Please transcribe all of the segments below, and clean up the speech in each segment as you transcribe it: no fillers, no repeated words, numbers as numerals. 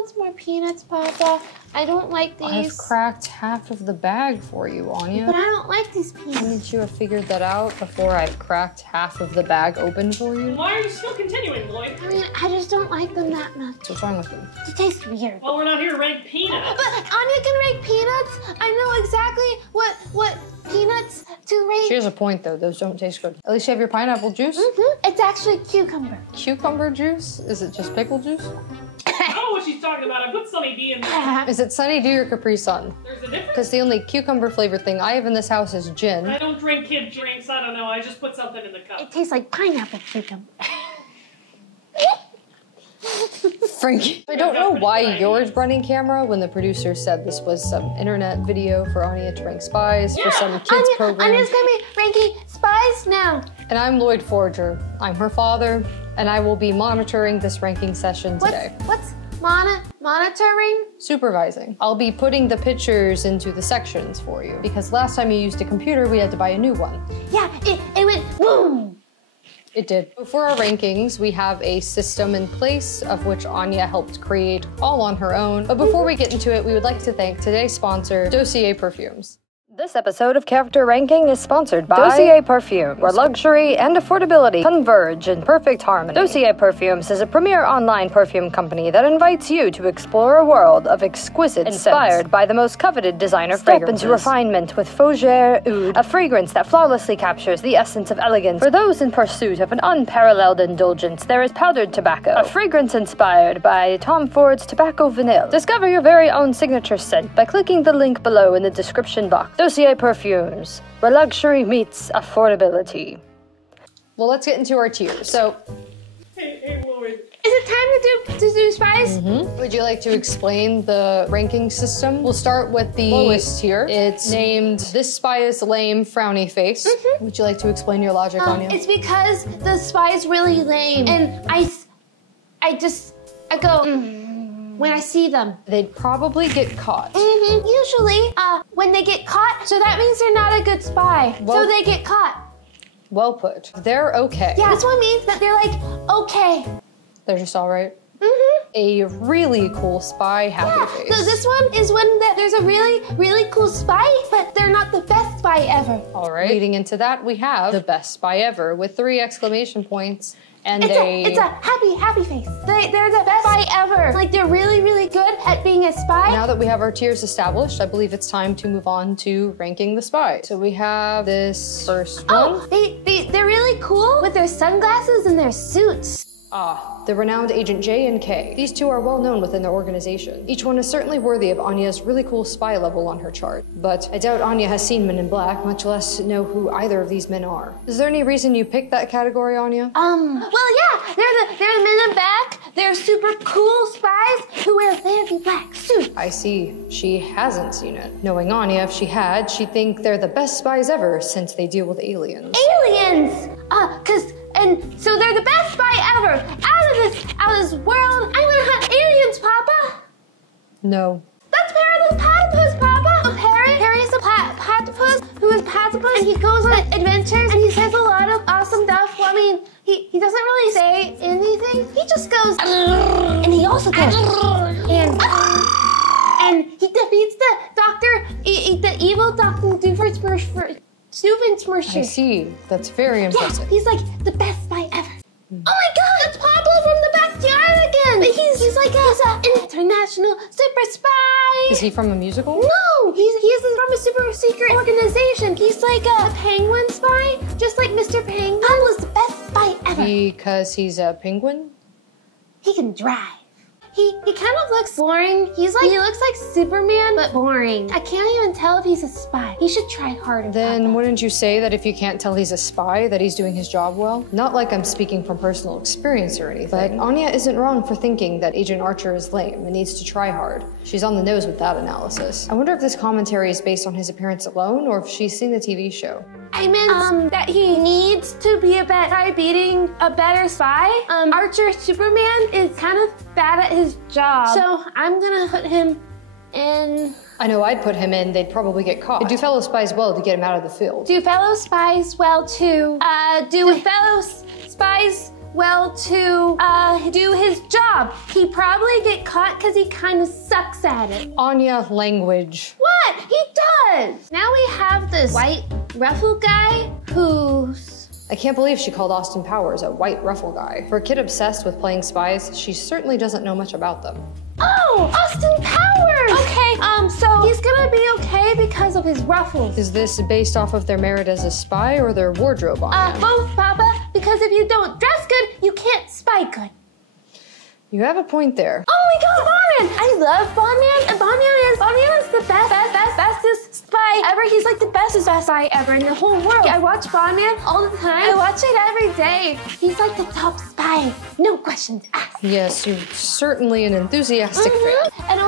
wants more peanuts, Papa. I don't like these. I've cracked half of the bag for you, Anya. But I don't like these peanuts. Wouldn't you have figured that out before I've cracked half of the bag open for you? Why are you still continuing, Loid? I mean, I just don't like them that much. What's wrong with them? They taste weird. Well, we're not here to rank peanuts. But Anya can rank peanuts. I know exactly what peanuts to rank. She has a point, though. Those don't taste good. At least you have your pineapple juice. It's actually cucumber. Cucumber juice? Is it just pickle juice? I don't know what she's talking about. I put Sunny D in there. Is it Sunny D or Capri Sun? There's a difference. Because the only cucumber flavored thing I have in this house is gin. I don't drink kid drinks. I don't know. I just put something in the cup. It tastes like pineapple cucumber. Frankie. I don't know why you're running camera when the producer said this was some internet video for Anya to rank spies for some kids program. Anya's gonna be ranking spies now. And I'm Loid Fougere. I'm her father, and I will be monitoring this ranking session today. What's monitoring? Supervising. I'll be putting the pictures into the sections for you, because last time you used a computer, we had to buy a new one. Yeah, it went boom. It did. For our rankings, we have a system in place of which Anya helped create all on her own. But before we get into it, we would like to thank today's sponsor, Dossier Perfumes. This episode of Character Ranking is sponsored by Dossier Perfumes, where luxury and affordability converge in perfect harmony. Dossier Perfumes is a premier online perfume company that invites you to explore a world of exquisite scents, inspired by the most coveted designer fragrances. Step into refinement with Fougere Oud, a fragrance that flawlessly captures the essence of elegance. For those in pursuit of an unparalleled indulgence, there is Powdered Tobacco, a fragrance inspired by Tom Ford's Tobacco Vanille. Discover your very own signature scent by clicking the link below in the description box. Dossier Perfumes, where luxury meets affordability. Well, let's get into our tiers. So, Hey, Loid. Is it time to do spies? would you like to explain the ranking system? We'll start with the lowest tier. It's named This Spy is Lame, Frowny Face. Would you like to explain your logic, Anya? It's because the spy is really lame, and I go when I see them. They'd probably get caught. Usually, when they get caught, so that means they're not a good spy. Well- so they get caught. Well put. They're okay. Yeah, this one means that they're like, okay. They're just all right. A really cool spy, Happy Face. So this one is when there's a really, really cool spy, but they're not the best spy ever. All right. Leading into that, we have the best spy ever with 3 exclamation points and It's a happy face. They're the best spy ever. Like, they're really, really good at being a spy. Now that we have our tiers established, I believe it's time to move on to ranking the spies. So we have this first one. They're really cool with their sunglasses and their suits. The renowned Agent J and K. These two are well known within their organization. Each one is certainly worthy of Anya's really cool spy level on her chart. But I doubt Anya has seen Men in Black, much less know who either of these men are. Is there any reason you picked that category, Anya? Well, yeah, they're the men in black. They're super cool spies who wear fancy black suits. I see. She hasn't seen it. Knowing Anya, if she had, she'd think they're the best spies ever since they deal with aliens. Aliens! And so they're the best spy ever. Out of this world. I want to hunt aliens, Papa. No. That's Perry the platypus, Papa. Perry's a platypus who is platypus, and he goes on adventures, and he says a lot of awesome stuff. Well, I mean, he doesn't really say anything. He just goes, and he also goes, and he defeats the doctor, the evil Dr. Doofenshmirtz. I see. That's very impressive. Yeah, he's like the best spy ever. Oh my God, it's Pablo from the backyard again. But he's an international super spy. Is he from a musical? No, he's from a super secret organization. He's like a penguin spy, just like Mr. Penguin. Pablo's the best spy ever. Because he's a penguin? He can drive. He kind of looks boring. He looks like Superman, but boring. I can't even tell if he's a spy. He should try harder. Then wouldn't you say that if you can't tell he's a spy, that he's doing his job well? Not like I'm speaking from personal experience or anything. But Anya isn't wrong for thinking that Agent Archer is lame and needs to try hard. She's on the nose with that analysis. I wonder if this commentary is based on his appearance alone or if she's seen the TV show. I meant that he needs to be by beating a better spy. Archer Superman is kind of bad at his job. So I'm gonna put him in. I know I'd put him in, they'd probably get caught. Do fellow spies well to get him out of the field. Do fellow spies well too? Do fellow spies well to do his job. He'd probably get caught because he kind of sucks at it. Anya, language. What? He does! Now we have this white ruffle guy who's... I can't believe she called Austin Powers a white ruffle guy. For a kid obsessed with playing spies, she certainly doesn't know much about them. Oh, Austin Powers! Okay, so he's gonna be okay because of his ruffles. Is this based off of their merit as a spy or their wardrobe on him? Both, Papa, because if you don't dress good, you can't spy good. You have a point there. Oh my god, Bondman! I love Bondman, and Bondman is the bestest spy ever. He's like the bestest spy ever in the whole world. I watch Bondman all the time. I watch it every day. He's like the top spy. No questions asked. Yes, you're certainly an enthusiastic fan. And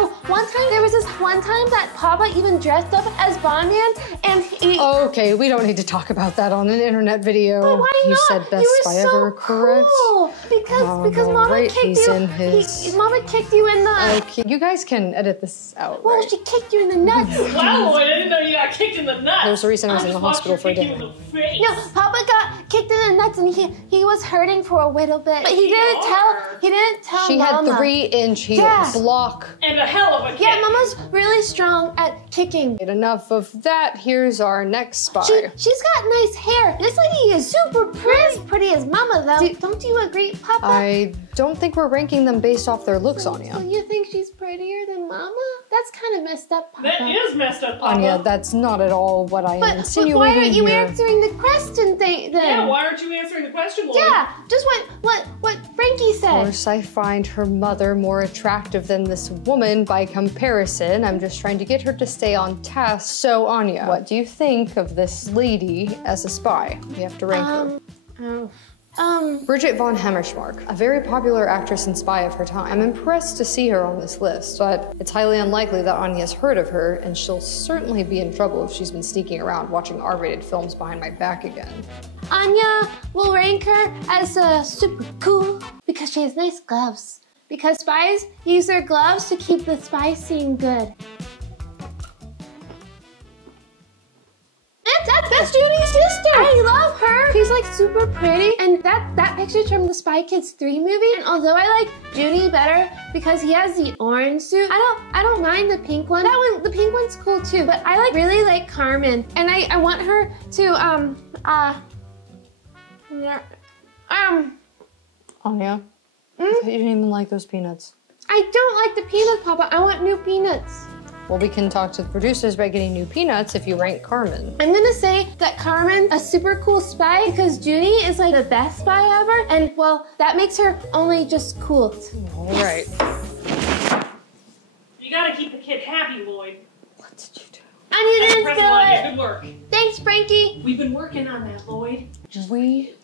there was this one time that Papa even dressed up as Bondman, and he... Okay, we don't need to talk about that on an internet video. But why you not? said best spy ever, correct? Cool. Because Mama right, kicked he's you. in his... Mama kicked you in the... Okay, you guys can edit this out, Well, right? she kicked you in the nuts. Wow, Lloyd, I didn't know you got kicked in the nuts. There's a reason I was in the hospital for a day. No, No, Papa got kicked in the nuts, and he was hurting for a little bit. But he didn't tell She Mama. had 3-inch heels. Yeah. Block. And a hell of a kick. Yeah, Mama's really strong at kicking. Enough of that. Here's our next spy. She's got nice hair. This lady is super pretty. As pretty as Mama, though. Don't you agree, Papa? I don't think we're ranking them based off their looks, Anya. So you think she's prettier than Mama? That's kind of messed up, Papa. That is messed up, Papa. Anya, that's not at all what I am insinuating But why aren't you here. answering the question then? Yeah, why aren't you answering the question, Lloyd? Yeah, just what Frankie Of said. course, I find her mother more attractive than this woman by comparison. I'm just trying to get her to stay on task. So, Anya, what do you think of this lady as a spy? We have to rank her. Bridget von Hammersmark, a very popular actress and spy of her time. I'm impressed to see her on this list, but it's highly unlikely that Anya's heard of her, and she'll certainly be in trouble if she's been sneaking around watching R-rated films behind my back again. Anya will rank her as super cool because she has nice gloves. Because spies use their gloves to keep the spy scene good. That's Judy's sister. I love her. She's like super pretty, and that picture's from the Spy Kids 3 movie. And although I like Judy better because he has the orange suit, I don't mind the pink one. The pink one's cool too. But I really like Carmen, and I want her to Anya, I thought you didn't even like those peanuts. I don't like the peanuts, Papa. I want new peanuts. Well, we can talk to the producers about getting new peanuts if you rank Carmen. I'm gonna say that Carmen's a super cool spy because Judy is like the best spy ever, and well, that makes her only just cool. All right. You gotta keep the kid happy, Lloyd. What did you do? And you didn't Press do Anya, it. good work. Thanks, Frankie. We've been working on that, Lloyd. We?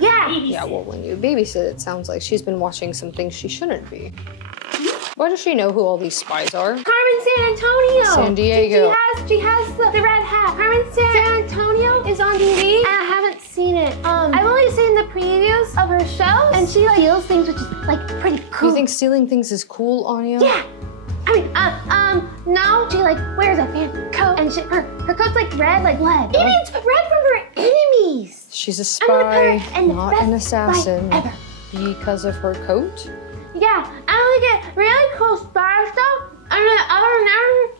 Yeah. Yeah, well, when you babysit, it sounds like she's been watching some things she shouldn't be. Why does she know who all these spies are? Carmen San Antonio. San Diego. She has the red hat. Carmen San Antonio is on TV, and I haven't seen it. I've only seen the previews of her shows, and she like steals things, which is like pretty cool. You think stealing things is cool, Anya? Yeah. I mean, no. She like wears a fancy coat, and her coat's like red, like lead. Maybe it's red from her enemies. She's a spy, and not an assassin. Ever. Because of her coat? Yeah, I only get really cool spy stuff, and then other than that,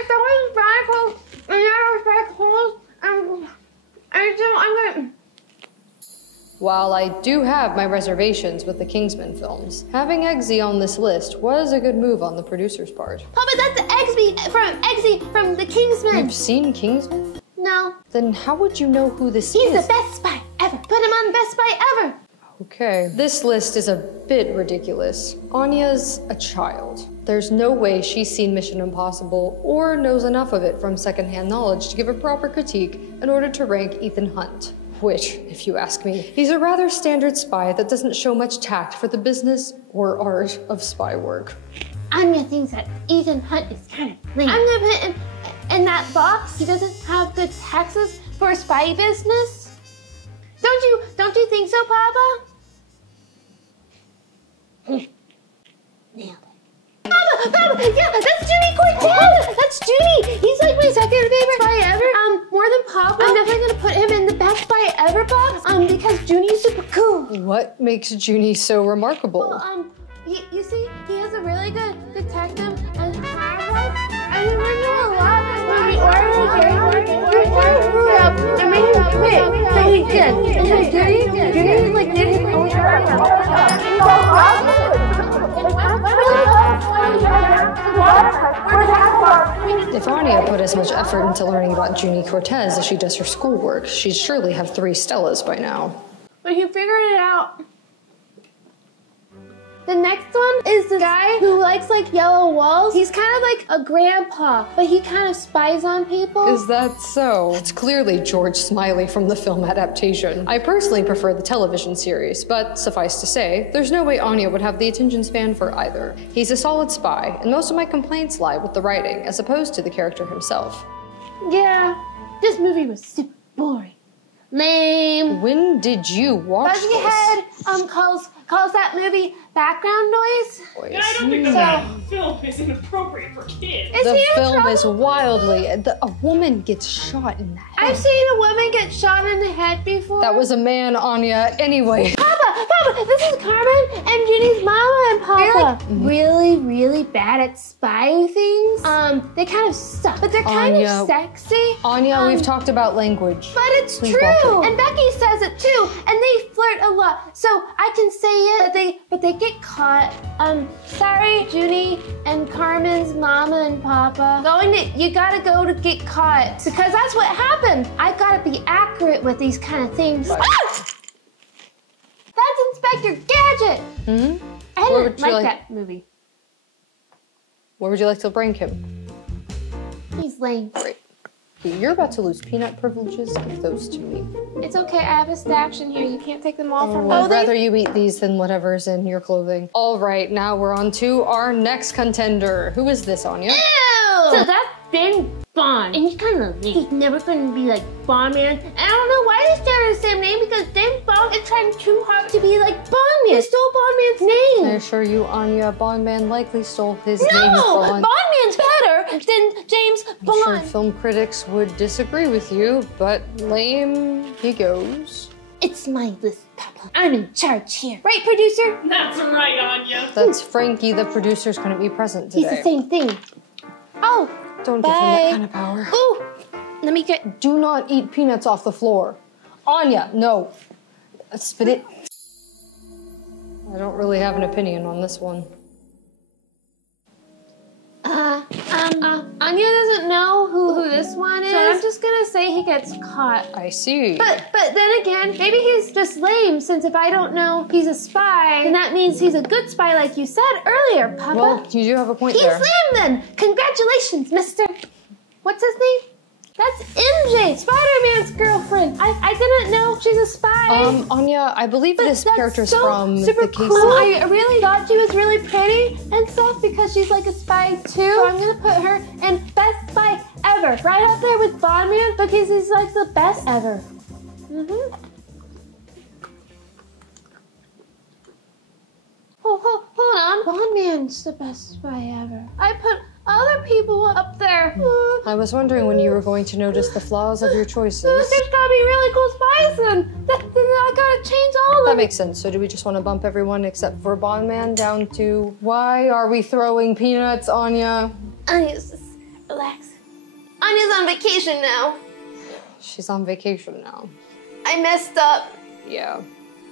it's always spy clothes, and never spy clothes, and so I'm gonna... While I do have my reservations with the Kingsman films, having Eggsy on this list was a good move on the producer's part. Papa, that's Eggsy from the Kingsman. You've seen Kingsman? No. Then how would you know who this He's is? the best spy ever. Put him on best spy ever. Okay, this list is a bit ridiculous. Anya's a child. There's no way she's seen Mission Impossible or knows enough of it from secondhand knowledge to give a proper critique in order to rank Ethan Hunt. Which, if you ask me, he's a rather standard spy that doesn't show much tact for the business or art of spy work. Anya thinks that Ethan Hunt is kind of lame. I'm gonna put him in that box. He doesn't have good taxes for a spy business. Don't you think so, Papa? Nailed it. Papa, yeah, that's Judy Cortez. That's Judy. He's like my second favorite spy ever. More than Papa. I'm definitely gonna put him in the best spy ever, Bob. Because Junie's super cool. What makes Junie so remarkable? Well, you see, he has a really good detective and Harvard. I mean, we know a lot when we we kind of grew up and made him quick, so he did. And then Junie was like, did his own If Anya put as much effort into learning about Junie Cortez as she does her schoolwork, she'd surely have 3 Stellas by now. But he figured it out. The next one is the guy who likes like yellow walls. He's kind of like a grandpa, but he kind of spies on people. Is that so? It's clearly George Smiley from the film adaptation. I personally prefer the television series, but suffice to say, there's no way Anya would have the attention span for either. He's a solid spy, and most of my complaints lie with the writing, as opposed to the character himself. Yeah, this movie was super boring. Lame. When did you watch this? Buzzyhead calls that movie background noise. And I don't think that film is inappropriate for kids. The film is wildly... a woman gets shot in the head. I've seen a woman get shot in the head before. That was a man, Anya. Anyway. Papa, this is Carmen and Junie's mama and Papa. They're like really, really bad at spy things. They kind of suck, but they're kind of sexy. Anya, we've talked about language. But it's true. And Becky says it too. And they flirt a lot. So I can say it, but they get caught. Sorry, Junie and Carmen's mama and Papa. You gotta go to get caught. Because that's what happened. I gotta be accurate with these kind of things. Ah! That's Inspector Gadget! I didn't like that movie. Where would you like to rank him? He's lame. Great. You're about to lose peanut privileges. Give those to me. It's okay, I have a stash in here. You can't take them all from me. I'd rather you eat these than whatever's in your clothing. All right, now we're on to our next contender. Who is this, Anya? Ew! So that's James Bond. And he's kind of lame. He's never gonna be like Bond Man. And I don't know why they share the same name because James Bond is trying too hard to be like Bond Man. He stole Bond Man's name. I assure you, Anya, Bond Man likely stole his name. No! Bond Man's better than James Bond. I'm sure film critics would disagree with you, but lame he goes. It's my list, Papa. I'm in charge here. Right, producer? That's right, Anya. That's Frankie, the producer's gonna be present today. He's the same thing. Oh, don't give him that kind of power. Ooh, let me get... Do not eat peanuts off the floor. Anya, no. Spit it. I don't really have an opinion on this one. Anya doesn't know who this one is. So I'm just gonna say he gets caught. I see. But then again, maybe he's just lame, since if I don't know he's a spy, then that means he's a good spy like you said earlier, Papa. Well, you do have a point there. He's lame then! Congratulations, mister. What's his name? That's MJ, Spider-Man's girlfriend. I didn't know she's a spy. Anya, I believe this character's from super the case. Cool. I really thought she was really pretty and stuff because she's like a spy too. So I'm gonna put her in best spy ever. Right up there with Bond Man because he's like the best ever. Hold on. Bond Man's the best spy ever. I put other people up there. I was wondering when you were going to notice the flaws of your choices. There's gotta be really cool spies then. Then I gotta change all of them. That makes sense. So do we just want to bump everyone except for Bond Man down to... Why are we throwing peanuts, Anya? Anya's just relax. Anya's on vacation now. She's on vacation now. I messed up. Yeah.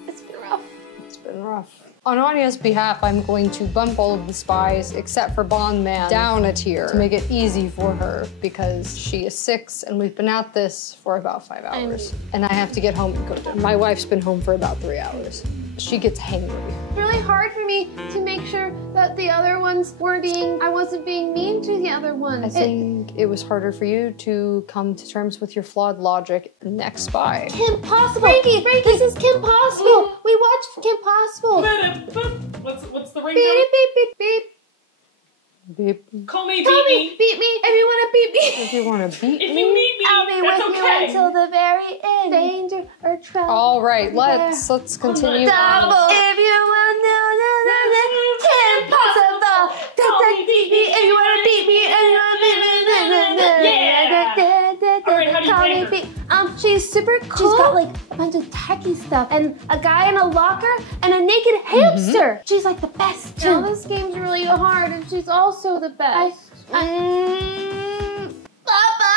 It's been rough. It's been rough. On Anya's behalf, I'm going to bump all of the spies, except for Bond Man, down a tier to make it easy for her because she is 6 and we've been at this for about 5 hours. And I have to get home and go to dinner. My wife's been home for about 3 hours. She gets hangry. It's really hard for me to make sure that the other ones I wasn't being mean to the other ones. I think it was harder for you to come to terms with your flawed logic. Next spy. Kim Possible. Frankie, this is Kim Possible. We watched Kim Possible. What's the ring? Beep, beep, beep, beep. Beep. Call me, Call beat me, beat me, if you want to beat me. If you want to beat If me. you need me, I'll be that's with okay. you until the very end. Danger or trouble. All right, let's continue Double. on. If you want to know, Kim Possible. Beat me if you want to beat me. And you want to beat me. Yeah. All right, how do you Call pay me, her? beat. She's super cool. She's got like a bunch of techie stuff and a guy in a locker and a naked hamster. She's like the best. Now this game's really hard and she's also the best. Papa!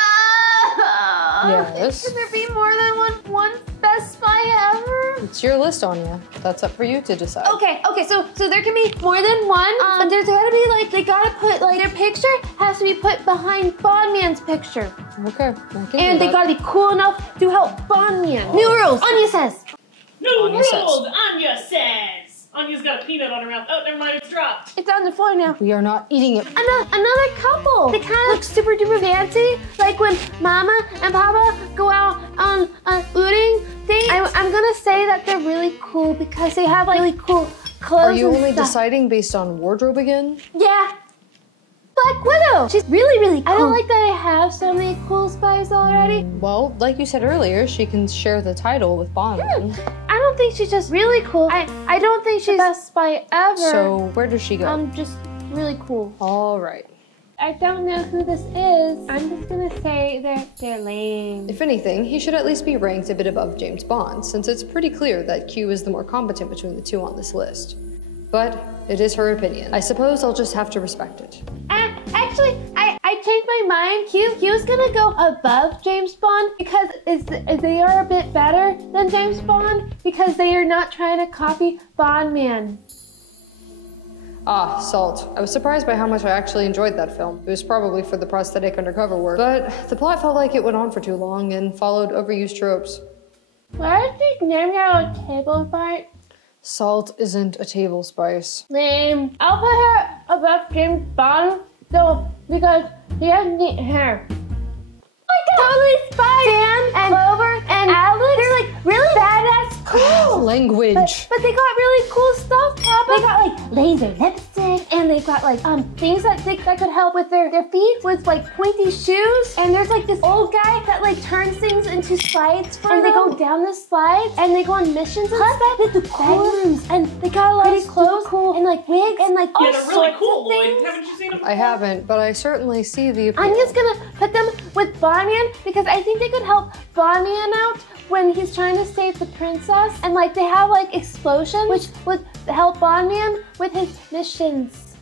Yes? Can there be more than one best spy ever? It's your list, Anya. That's up for you to decide. Okay, so there can be more than one, but there's gotta be like, they gotta put like, their picture has to be put behind Bondman's picture. Okay, I can do And they that. gotta be cool enough to help Bondman. New rules, Anya says. New Anya rules, says. Anya says. Anya's got a peanut on her mouth. Oh, never mind, it's dropped. It's on the floor now. We are not eating it. Another couple. They kind of look super duper fancy, like when Mama and Papa go out on outing dates. I'm gonna say that they're really cool because they have like really cool clothes. Are you and only stuff. deciding based on wardrobe again? Yeah. Black Widow. She's really, really cool. I don't like that I have so many cool spies already. Well, like you said earlier, she can share the title with Bondman. I don't think she's just really cool. I don't think she's the best spy ever. So where does she go? Just really cool. All right. I don't know who this is. I'm just gonna say they're lame. If anything, he should at least be ranked a bit above James Bond, since it's pretty clear that Q is the more competent between the two on this list. But it is her opinion. I suppose I'll just have to respect it. Actually, I changed my mind. Q's gonna go above James Bond because they are a bit better than James Bond because they are not trying to copy Bondman. Ah, Salt. I was surprised by how much I actually enjoyed that film. It was probably for the prosthetic undercover work, but the plot felt like it went on for too long and followed overused tropes. Why is this name out a table fight? Salt isn't a table spice. Lame. I'll put her above James Bond though because he has neat hair. Totally spy. Dan and Clover and Alex. They're like really badass cool. Language. But they got really cool stuff, Papa. They got like laser lipstick and they've got like things that could help with their feet with like pointy shoes. And there's like this old guy that like turns things into slides for them. And they go down the slides and they go on missions and stuff. They do bedrooms and they got a lot of clothes cool and like wigs and like all Yeah, they're really sorts cool, of things. Lloyd. Haven't you seen them? I haven't, but I certainly see the appeal. I'm just gonna put them with Bondman because I think they could help Bondman out when he's trying to save the princess. And like they have like explosions, which would help Bondman with his missions.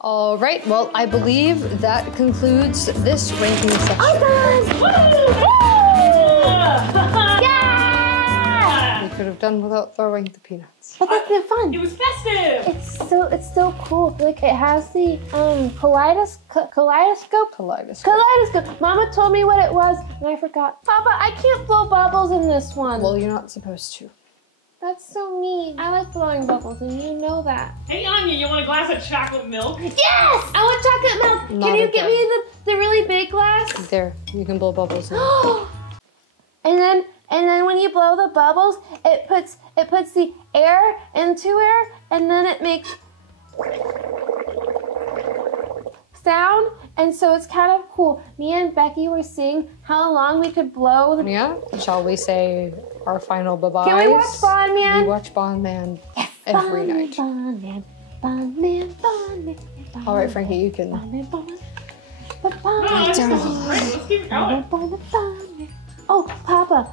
All right, well, I believe that concludes this ranking section. Yeah! We could have done without throwing the peanuts. But that's been fun. It was festive. It's still cool. Like it has the kaleidoscope. Kaleidoscope. Mama told me what it was and I forgot. Papa, I can't blow bubbles in this one. Well, you're not supposed to. That's so mean. I like blowing bubbles and you know that. Hey, Anya, you want a glass of chocolate milk? Yes! I want chocolate milk. Not Can you again. get me the really big glass? There, you can blow bubbles now. And then when you blow the bubbles, it puts the air into air, and then it makes sound, and so it's kind of cool. Me and Becky were seeing how long we could blow the. Yeah, shall we say our final bye-byes? Can we watch Bondman? We watch Bondman every night. Bondman. All right, Frankie, you can. Let's keep going. Oh, Papa,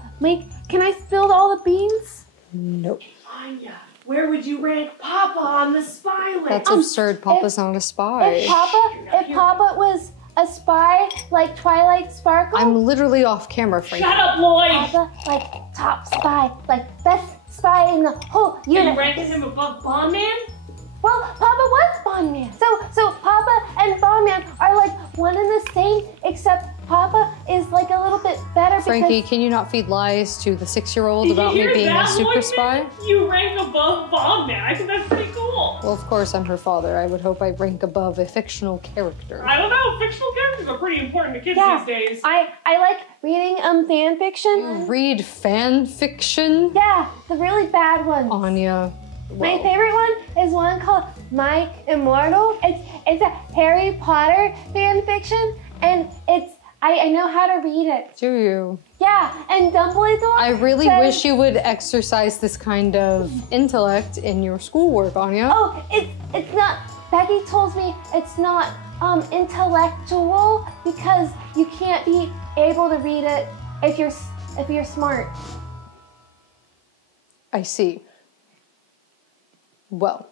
can I spill all the beans? Nope. Anya, where would you rank Papa on the spy list? That's absurd. Papa's not a spy. If Papa was a spy like Twilight Sparkle, I'm literally off camera, Frankie. Shut up, Lloyd! Papa like top spy, like best spy in the whole Are you universe. ranking him above Bondman? Well, Papa was Bondman. So Papa and Bondman are like one and the same, except Papa is like a little bit better Frankie, because can you not feed lies to the 6-year-old Did you about me hear being a that, super Lloyd, spy? man? You rank above Bondman. I think that's pretty cool. Well, of course, I'm her father. I would hope I rank above a fictional character. I don't know. Fictional characters are pretty important to kids yeah, these days. I like reading fan fiction. Read fan fiction? Yeah, the really bad ones. Anya. My Well, favorite one is one called My Immortal. It's a Harry Potter fan fiction, and I know how to read it. do you? Yeah, and Dumbledore. I really says- wish you would exercise this kind of intellect in your schoolwork, Anya. Oh, it's not Becky told me it's not intellectual because you can't be able to read it if you're smart. I see. Well,